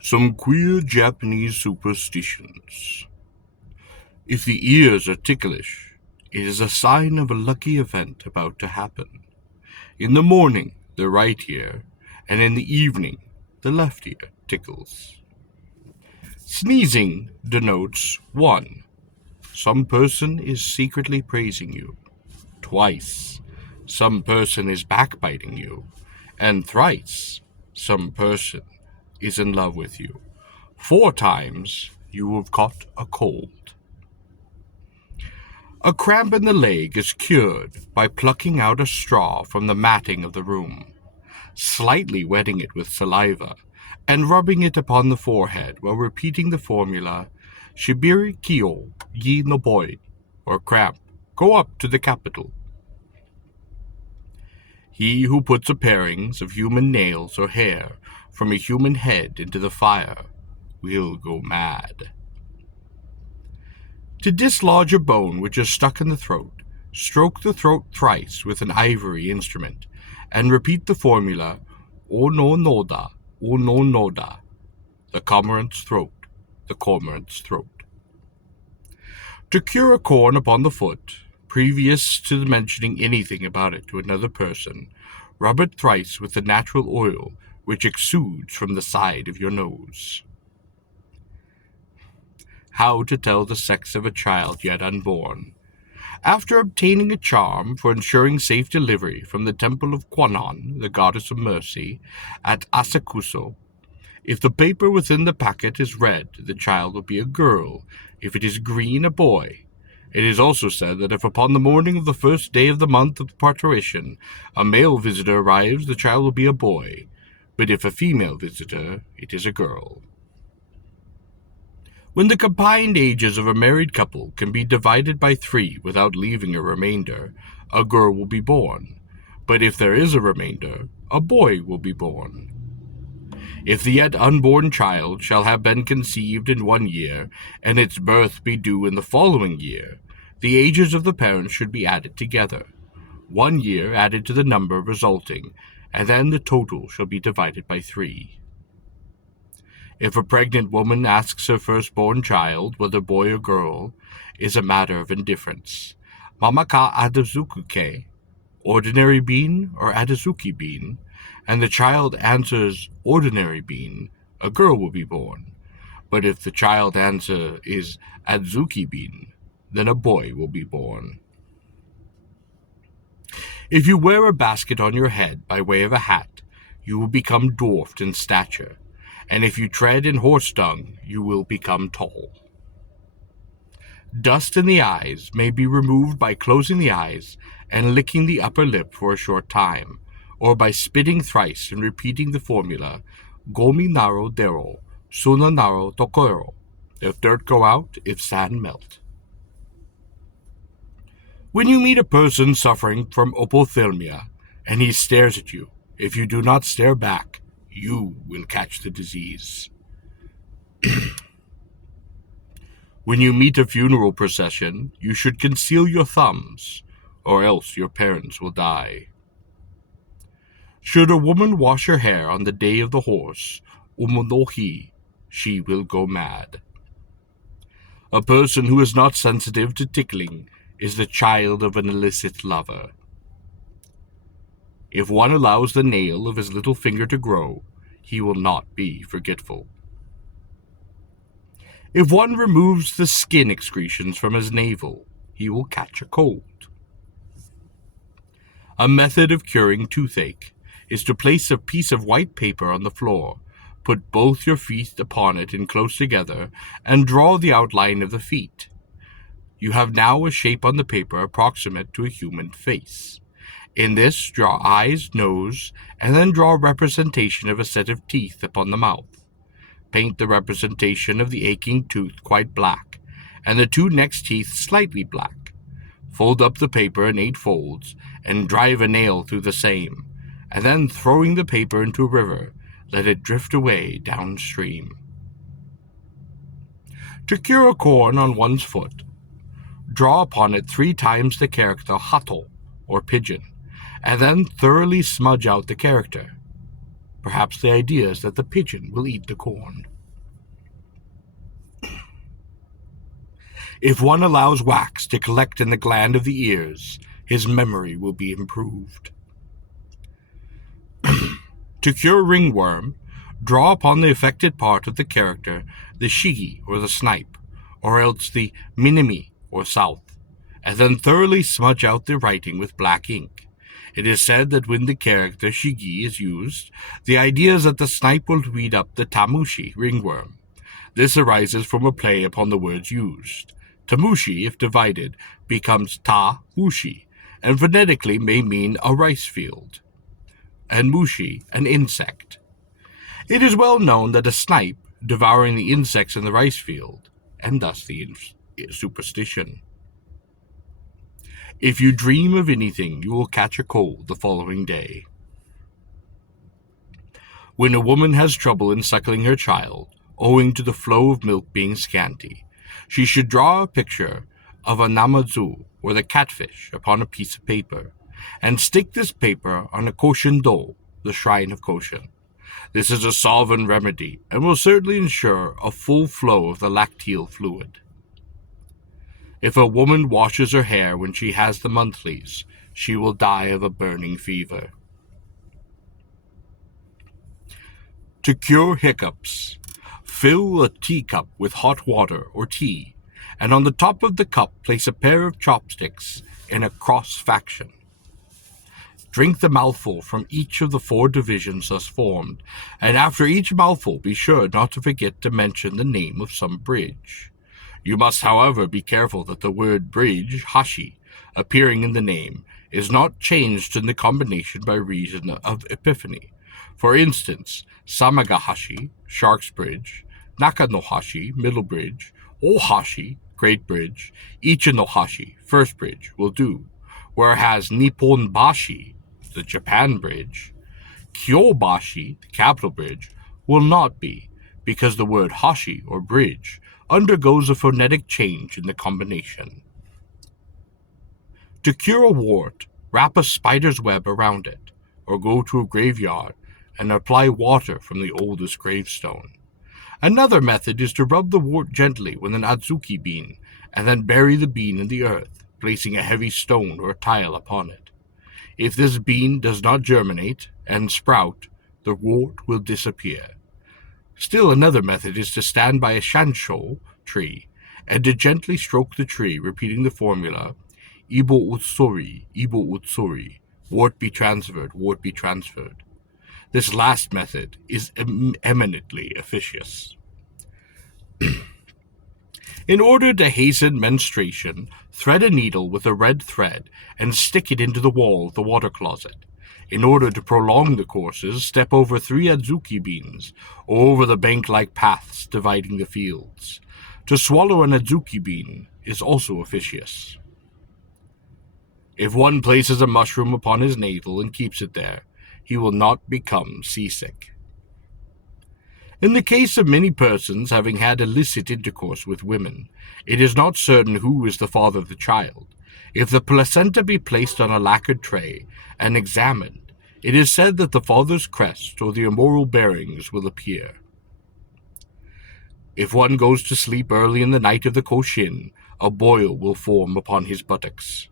Some queer Japanese superstitions. If the ears are ticklish, it is a sign of a lucky event about to happen. In the morning, the right ear, and in the evening, the left ear tickles. Sneezing denotes 1. Some person is secretly praising you. Twice, some person is backbiting you. And thrice, some person is in love with you. 4 times, you have caught a cold. A cramp in the leg is cured by plucking out a straw from the matting of the room, slightly wetting it with saliva, and rubbing it upon the forehead while repeating the formula Shibiri Kyo Yi no Boy, or cramp, go up to the capital. He who puts a parings of human nails or hair from a human head into the fire will go mad. To dislodge a bone which is stuck in the throat, stroke the throat thrice with an ivory instrument, and repeat the formula O no noda, O no noda, the cormorant's throat, the cormorant's throat. To cure a corn upon the foot, previous to mentioning anything about it to another person, rub it thrice with the natural oil which exudes from the side of your nose. How to tell the sex of a child yet unborn. After obtaining a charm for ensuring safe delivery from the temple of Kwannon, the goddess of mercy, at Asakuso, if the paper within the packet is red, the child will be a girl. If it is green, a boy. It is also said that if upon the morning of the first day of the month of parturition a male visitor arrives, the child will be a boy, but if a female visitor, it is a girl. When the combined ages of a married couple can be divided by 3 without leaving a remainder, a girl will be born, but if there is a remainder, a boy will be born. If the yet unborn child shall have been conceived in 1 year, and its birth be due in the following year, the ages of the parents should be added together, 1 year added to the number resulting, and then the total shall be divided by 3. If a pregnant woman asks her firstborn child whether boy or girl, is a matter of indifference. Mamaka adazuku-ke, ordinary bean or adazuki bean, and the child answers ordinary bean, a girl will be born. But if the child answer is adzuki bean, then a boy will be born. If you wear a basket on your head by way of a hat, you will become dwarfed in stature, and if you tread in horse dung, you will become tall. Dust in the eyes may be removed by closing the eyes and licking the upper lip for a short time, or by spitting thrice and repeating the formula Gomi naro dero, suna naro tokoro. If dirt go out, if sand melt. When you meet a person suffering from opothalmia, and he stares at you, if you do not stare back, you will catch the disease. When you meet a funeral procession, you should conceal your thumbs, or else your parents will die. Should a woman wash her hair on the day of the horse, umonohi, she will go mad. A person who is not sensitive to tickling is the child of an illicit lover. If one allows the nail of his little finger to grow, he will not be forgetful. If one removes the skin excretions from his navel, he will catch a cold. A method of curing toothache is to place a piece of white paper on the floor, put both your feet upon it and close together, and draw the outline of the feet. You have now a shape on the paper approximate to a human face. In this, draw eyes, nose, and then draw a representation of a set of teeth upon the mouth. Paint the representation of the aching tooth quite black, and the 2 next teeth slightly black. Fold up the paper in 8 folds, and drive a nail through the same, and then throwing the paper into a river, let it drift away downstream. To cure a corn on one's foot, draw upon it 3 times the character hato, or pigeon, and then thoroughly smudge out the character. Perhaps the idea is that the pigeon will eat the corn. If one allows wax to collect in the gland of the ears, his memory will be improved. To cure ringworm, draw upon the affected part of the character the shigi or the snipe, or else the minimi or south, and then thoroughly smudge out the writing with black ink. It is said that when the character shigi is used, the idea is that the snipe will weed up the tamushi ringworm. This arises from a play upon the words used. Tamushi, if divided, becomes ta-mushi, and phonetically may mean a rice field, and mushi, an insect. It is well known that a snipe, devouring the insects in the rice field, and thus the superstition. If you dream of anything, you will catch a cold the following day. When a woman has trouble in suckling her child, owing to the flow of milk being scanty, she should draw a picture of a namazu, or the catfish, upon a piece of paper, and stick this paper on a koshin-do, the shrine of Koshin. This is a solvent remedy, and will certainly ensure a full flow of the lacteal fluid. If a woman washes her hair when she has the monthlies, she will die of a burning fever. To cure hiccups, fill a teacup with hot water or tea, and on the top of the cup place a pair of chopsticks in a cross-faction. Drink the mouthful from each of the 4 divisions thus formed, and after each mouthful be sure not to forget to mention the name of some bridge. You must, however, be careful that the word bridge, hashi, appearing in the name, is not changed in the combination by reason of epiphany. For instance, Samagahashi, Shark's Bridge, Nakanohashi, Middle Bridge, Ohashi, Great Bridge, Ichinohashi, First Bridge, will do, whereas Nipponbashi, the Japan Bridge, Kyobashi, the Capital Bridge, will not be, because the word hashi, or bridge, undergoes a phonetic change in the combination. To cure a wart, wrap a spider's web around it, or go to a graveyard and apply water from the oldest gravestone. Another method is to rub the wart gently with an adzuki bean, and then bury the bean in the earth, placing a heavy stone or tile upon it. If this bean does not germinate and sprout, the wart will disappear. Still another method is to stand by a shansho tree and to gently stroke the tree, repeating the formula, Ibo utsuri, wart be transferred, wart be transferred. This last method is eminently efficacious. In order to hasten menstruation, thread a needle with a red thread and stick it into the wall of the water closet. In order to prolong the courses, step over 3 adzuki beans, or over the bank-like paths dividing the fields. To swallow an adzuki bean is also efficacious. If one places a mushroom upon his navel and keeps it there, he will not become seasick. In the case of many persons having had illicit intercourse with women, it is not certain who is the father of the child. If the placenta be placed on a lacquered tray and examined, it is said that the father's crest or the immoral bearings will appear. If one goes to sleep early in the night of the Koshin, a boil will form upon his buttocks.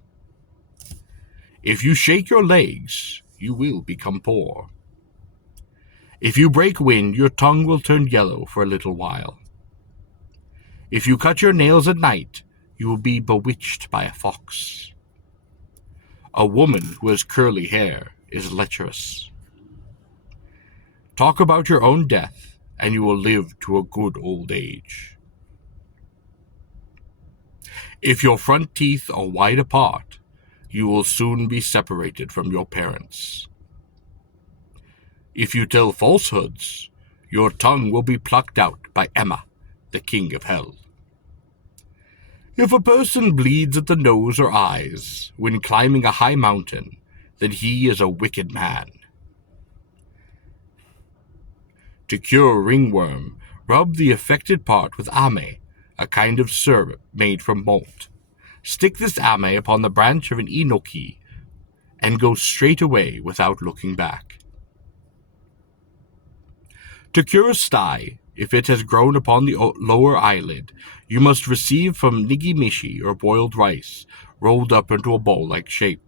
If you shake your legs, you will become poor. If you break wind, your tongue will turn yellow for a little while. If you cut your nails at night, you will be bewitched by a fox. A woman who has curly hair is lecherous. Talk about your own death, and you will live to a good old age. If your front teeth are wide apart, you will soon be separated from your parents. If you tell falsehoods, your tongue will be plucked out by Emma, the king of hell. If a person bleeds at the nose or eyes when climbing a high mountain, then he is a wicked man. To cure ringworm, rub the affected part with ame, a kind of syrup made from malt. Stick this ame upon the branch of an inoki and go straight away without looking back. To cure a sty, if it has grown upon the lower eyelid, you must receive from nigimishi or boiled rice, rolled up into a ball-like shape,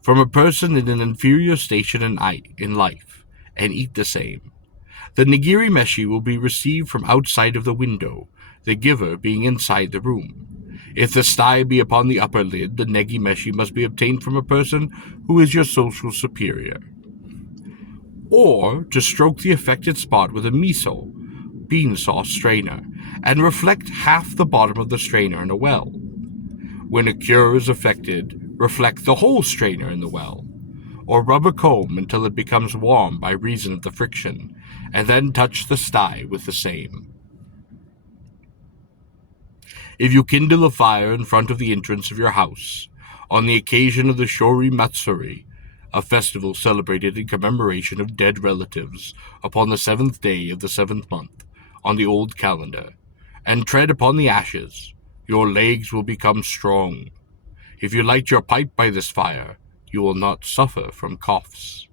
from a person in an inferior station in life, and eat the same. The nigiri meshi will be received from outside of the window, the giver being inside the room. If the sty be upon the upper lid, the negi meshi must be obtained from a person who is your social superior. Or to stroke the affected spot with a miso, bean sauce strainer, and reflect half the bottom of the strainer in a well. When a cure is effected, reflect the whole strainer in the well, or rub a comb until it becomes warm by reason of the friction, and then touch the sty with the same. If you kindle a fire in front of the entrance of your house, on the occasion of the Shori Matsuri, a festival celebrated in commemoration of dead relatives upon the 7th day of the 7th month, on the old calendar, and tread upon the ashes, your legs will become strong. If you light your pipe by this fire, you will not suffer from coughs.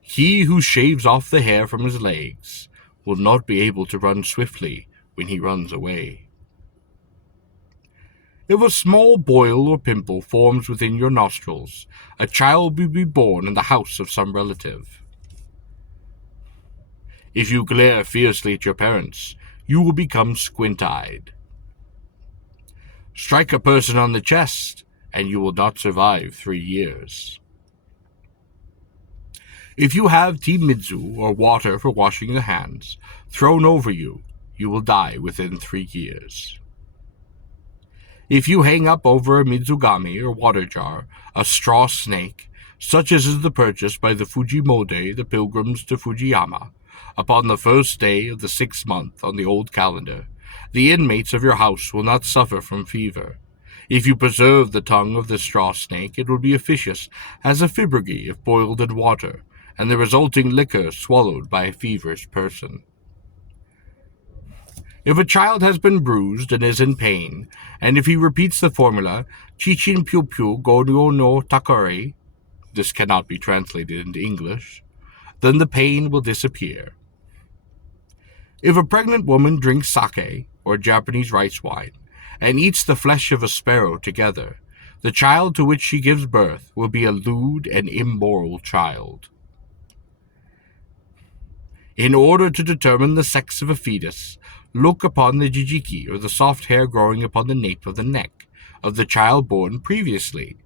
He who shaves off the hair from his legs will not be able to run swiftly when he runs away. If a small boil or pimple forms within your nostrils, a child will be born in the house of some relative. If you glare fiercely at your parents, you will become squint-eyed. Strike a person on the chest, and you will not survive 3 years. If you have timidzu, or water for washing the hands, thrown over you, you will die within 3 years. If you hang up over a mizugami, or water jar, a straw snake, such as is the purchase by the Fujimode, the pilgrims to Fujiyama, upon the 1st day of the 6th month on the old calendar, the inmates of your house will not suffer from fever. If you preserve the tongue of the straw snake, it will be efficacious as a fibrogy if boiled in water, and the resulting liquor swallowed by a feverish person. If a child has been bruised and is in pain, and if he repeats the formula, Chichin Piu Piu Goryo no Takare, this cannot be translated into English, then the pain will disappear. If a pregnant woman drinks sake, or Japanese rice wine, and eats the flesh of a sparrow together, the child to which she gives birth will be a lewd and immoral child. In order to determine the sex of a fetus, look upon the jijiki, or the soft hair growing upon the nape of the neck, of the child born previously.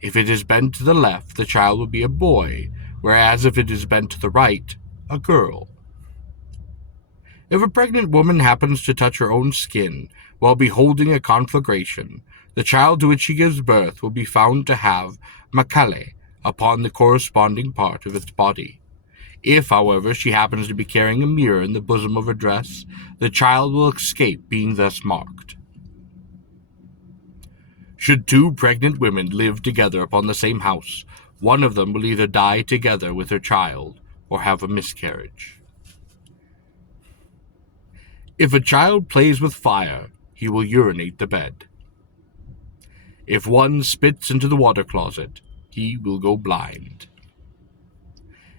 If it is bent to the left, the child will be a boy, whereas if it is bent to the right, a girl. If a pregnant woman happens to touch her own skin while beholding a conflagration, the child to which she gives birth will be found to have makale upon the corresponding part of its body. If, however, she happens to be carrying a mirror in the bosom of her dress, the child will escape being thus marked. Should 2 pregnant women live together upon the same house, one of them will either die together with her child or have a miscarriage. If a child plays with fire, he will urinate the bed. If one spits into the water closet, he will go blind.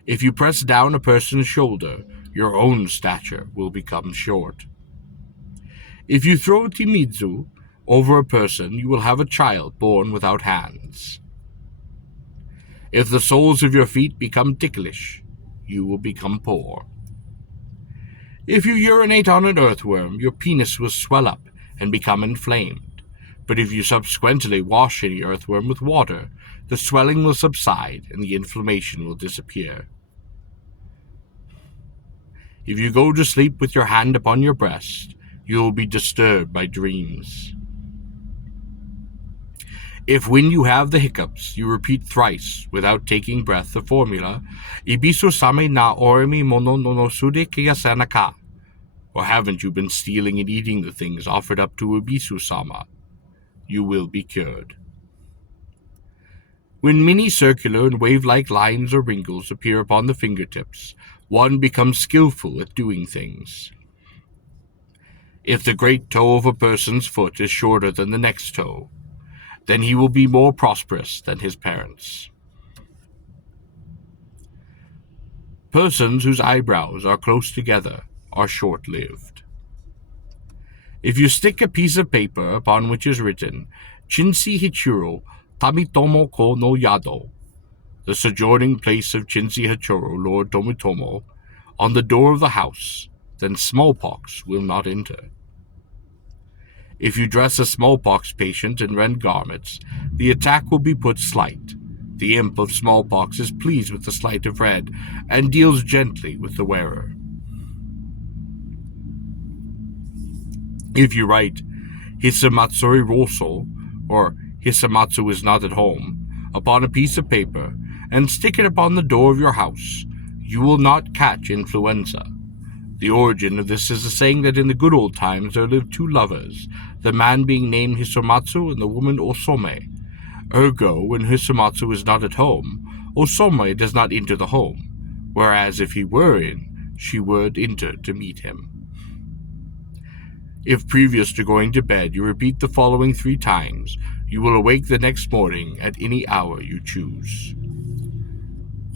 If you press down a person's shoulder, your own stature will become short. If you throw timidzu over a person, you will have a child born without hands. If the soles of your feet become ticklish, you will become poor. If you urinate on an earthworm, your penis will swell up and become inflamed. But if you subsequently wash any earthworm with water, the swelling will subside and the inflammation will disappear. If you go to sleep with your hand upon your breast, you will be disturbed by dreams. If when you have the hiccups, you repeat thrice, without taking breath, the formula, Ibisu same na orimi mono nonosude kiyasana ka, or haven't you been stealing and eating the things offered up to Ibisu-sama, you will be cured. When many circular and wave-like lines or wrinkles appear upon the fingertips, one becomes skillful at doing things. If the great toe of a person's foot is shorter than the next toe, then he will be more prosperous than his parents. Persons whose eyebrows are close together are short-lived. If you stick a piece of paper upon which is written, Chinshi Hichiro Tamitomo ko no Yado, the sojourning place of Chinshi Hichiro, Lord Tomitomo, on the door of the house, then smallpox will not enter. If you dress a smallpox patient in red garments, the attack will be put slight. The imp of smallpox is pleased with the sleight of red and deals gently with the wearer. If you write Hisamatsuri Roso, or Hisamatsu is not at home, upon a piece of paper, and stick it upon the door of your house, you will not catch influenza. The origin of this is the saying that in the good old times there lived two lovers, the man being named Hisamatsu and the woman Osome. Ergo, when Hisamatsu is not at home, Osome does not enter the home, whereas if he were in, she would enter to meet him. If previous to going to bed you repeat the following 3 times, you will awake the next morning at any hour you choose.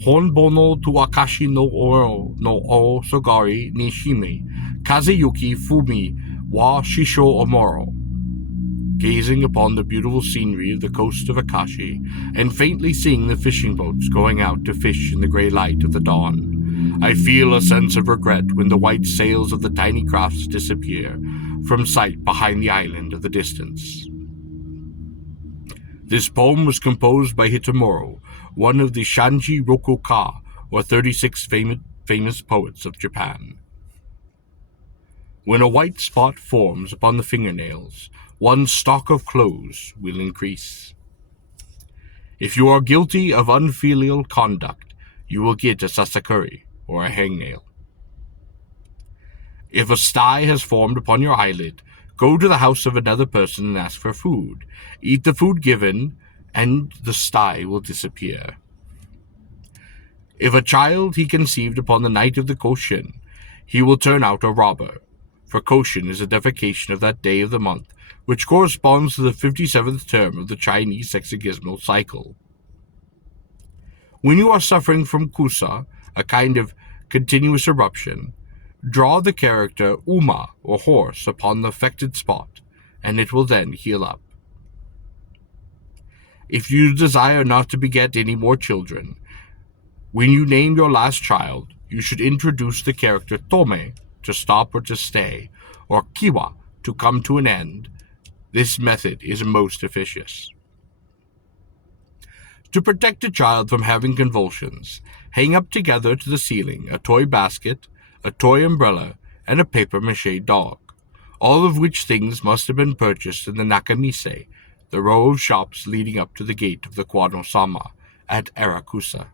Honbono to Akashi no Oro no O Sogari ni Shime, Kazuyuki Fumi wa Shisho Omoro. Gazing upon the beautiful scenery of the coast of Akashi, and faintly seeing the fishing boats going out to fish in the grey light of the dawn, I feel a sense of regret when the white sails of the tiny crafts disappear from sight behind the island of the distance. This poem was composed by Hitomaro, one of the Shanji Rokuka, or 36 famous poets of Japan. When a white spot forms upon the fingernails, one's stock of clothes will increase. If you are guilty of unfilial conduct, you will get a sasakuri, or a hangnail. If a sty has formed upon your eyelid, go to the house of another person and ask for food. Eat the food given, and the sty will disappear. If a child he conceived upon the night of the Koshin, he will turn out a robber, for Koshin is a defecation of that day of the month, which corresponds to the 57th term of the Chinese sexagismal cycle. When you are suffering from kusa, a kind of continuous eruption, draw the character Uma, or horse, upon the affected spot, and it will then heal up. If you desire not to beget any more children, when you name your last child, you should introduce the character Tome, to stop or to stay, or Kiwa, to come to an end. This method is most efficacious. To protect a child from having convulsions, hang up together to the ceiling a toy basket, a toy umbrella, and a papier-mâché dog, all of which things must have been purchased in the Nakamise, the row of shops leading up to the gate of the Kwano-sama at Arakusa.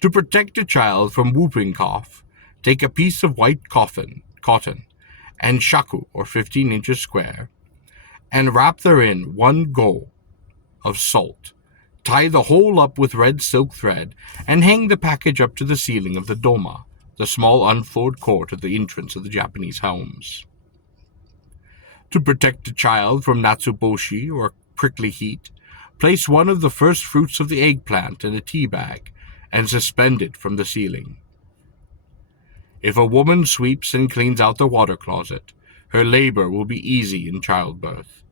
To protect a child from whooping cough, take a piece of white cotton, and shaku, or 15 inches square, and wrap therein 1 go of salt. Tie the whole up with red silk thread, and hang the package up to the ceiling of the doma, the small unfloored court at the entrance of the Japanese homes. To protect a child from natsuboshi, or prickly heat, place one of the first fruits of the eggplant in a tea bag, and suspend it from the ceiling. If a woman sweeps and cleans out the water closet, her labor will be easy in childbirth.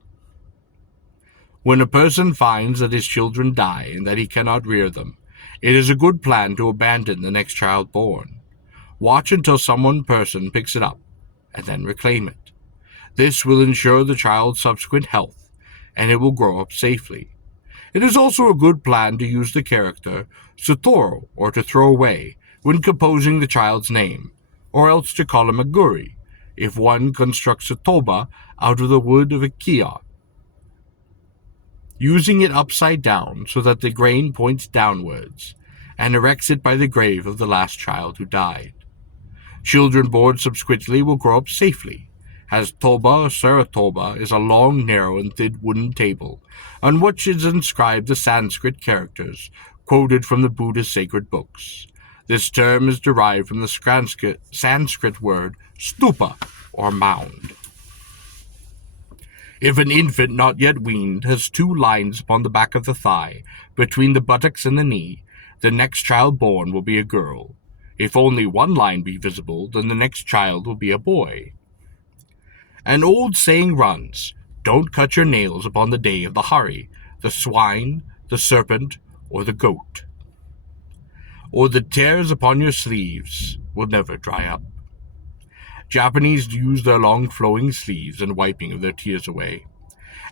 When a person finds that his children die and that he cannot rear them, it is a good plan to abandon the next child born. Watch until some person picks it up, and then reclaim it. This will ensure the child's subsequent health, and it will grow up safely. It is also a good plan to use the character Sutoro, or to throw away, when composing the child's name, or else to call him a guri, if one constructs a toba out of the wood of a kia, using it upside down so that the grain points downwards, and erects it by the grave of the last child who died. Children born subsequently will grow up safely, as toba or saratoba is a long, narrow, and thin wooden table, on which is inscribed the Sanskrit characters quoted from the Buddha's sacred books. This term is derived from the Sanskrit word stupa, or mound. If an infant not yet weaned has 2 lines upon the back of the thigh, between the buttocks and the knee, the next child born will be a girl. If only one line be visible, then the next child will be a boy. An old saying runs, don't cut your nails upon the day of the hari, the swine, the serpent, or the goat. Or the tears upon your sleeves will never dry up. Japanese use their long flowing sleeves in wiping of their tears away.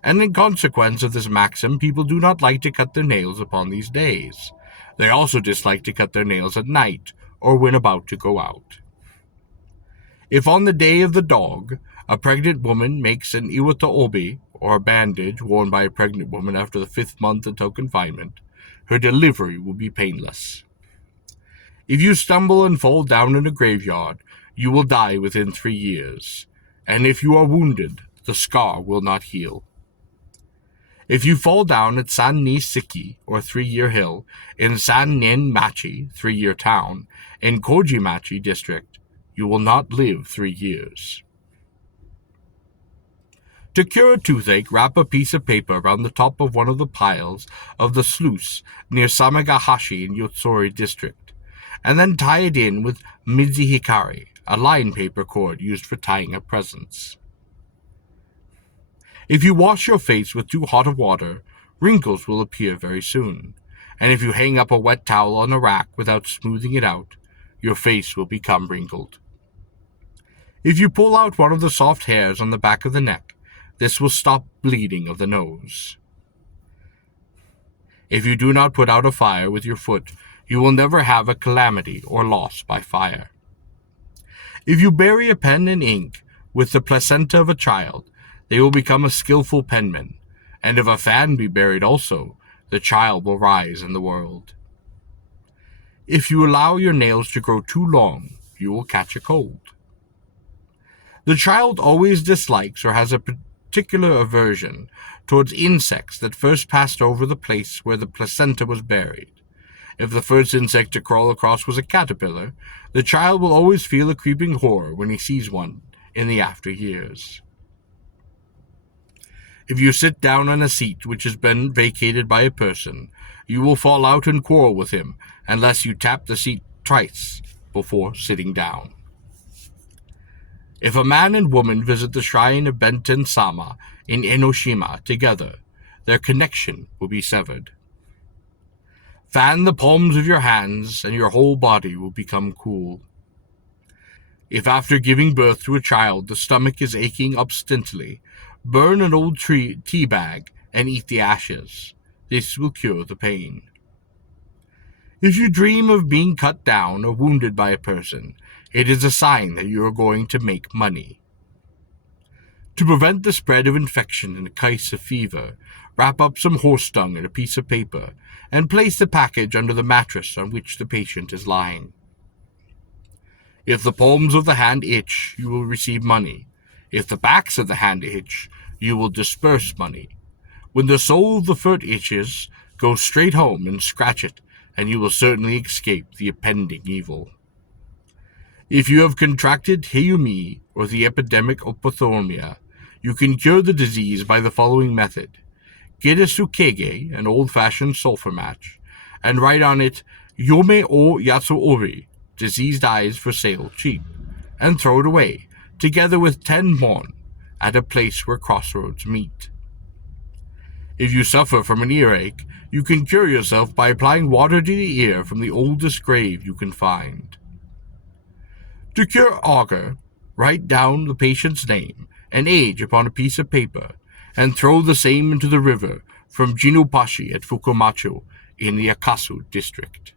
And in consequence of this maxim, people do not like to cut their nails upon these days. They also dislike to cut their nails at night, or when about to go out. If on the day of the dog, a pregnant woman makes an iwata obi, or a bandage worn by a pregnant woman after the 5th month until confinement, her delivery will be painless. If you stumble and fall down in a graveyard, you will die within 3 years, and if you are wounded, the scar will not heal. If you fall down at San Ni Siki, or 3-year hill, in San Nin Machi, 3-year town, in Kojimachi district, you will not live 3 years. To cure a toothache, wrap a piece of paper around the top of one of the piles of the sluice near Samagahashi in Yotsuri district, and then tie it in with midzihikari, a line paper cord used for tying up presents. If you wash your face with too hot of water, wrinkles will appear very soon, and if you hang up a wet towel on a rack without smoothing it out, your face will become wrinkled. If you pull out one of the soft hairs on the back of the neck, this will stop bleeding of the nose. If you do not put out a fire with your foot, you will never have a calamity or loss by fire. If you bury a pen in ink with the placenta of a child, they will become a skillful penman, and if a fan be buried also, the child will rise in the world. If you allow your nails to grow too long, you will catch a cold. The child always dislikes or has a particular aversion towards insects that first passed over the place where the placenta was buried. If the first insect to crawl across was a caterpillar, the child will always feel a creeping horror when he sees one in the after years. If you sit down on a seat which has been vacated by a person, you will fall out and quarrel with him unless you tap the seat twice before sitting down. If a man and woman visit the shrine of Benten-sama in Enoshima together, their connection will be severed. Fan the palms of your hands, and your whole body will become cool. If after giving birth to a child the stomach is aching obstinately, burn an old tea bag and eat the ashes. This will cure the pain. If you dream of being cut down or wounded by a person, it is a sign that you are going to make money. To prevent the spread of infection in a case of fever, wrap up some horse dung in a piece of paper and place the package under the mattress on which the patient is lying. If the palms of the hand itch, you will receive money. If the backs of the hand itch, you will disperse money. When the sole of the foot itches, go straight home and scratch it, and you will certainly escape the impending evil. If you have contracted Heiyumi, or the epidemic of hypothermia, you can cure the disease by the following method. Get a tsukege, an old-fashioned sulfur match, and write on it, Yome o Yatsuori, diseased eyes for sale cheap, and throw it away, together with 10 mon, at a place where crossroads meet. If you suffer from an earache, you can cure yourself by applying water to the ear from the oldest grave you can find. To cure auger, write down the patient's name and age upon a piece of paper, and throw the same into the river from Jinupashi at Fukumacho in the Akasu district.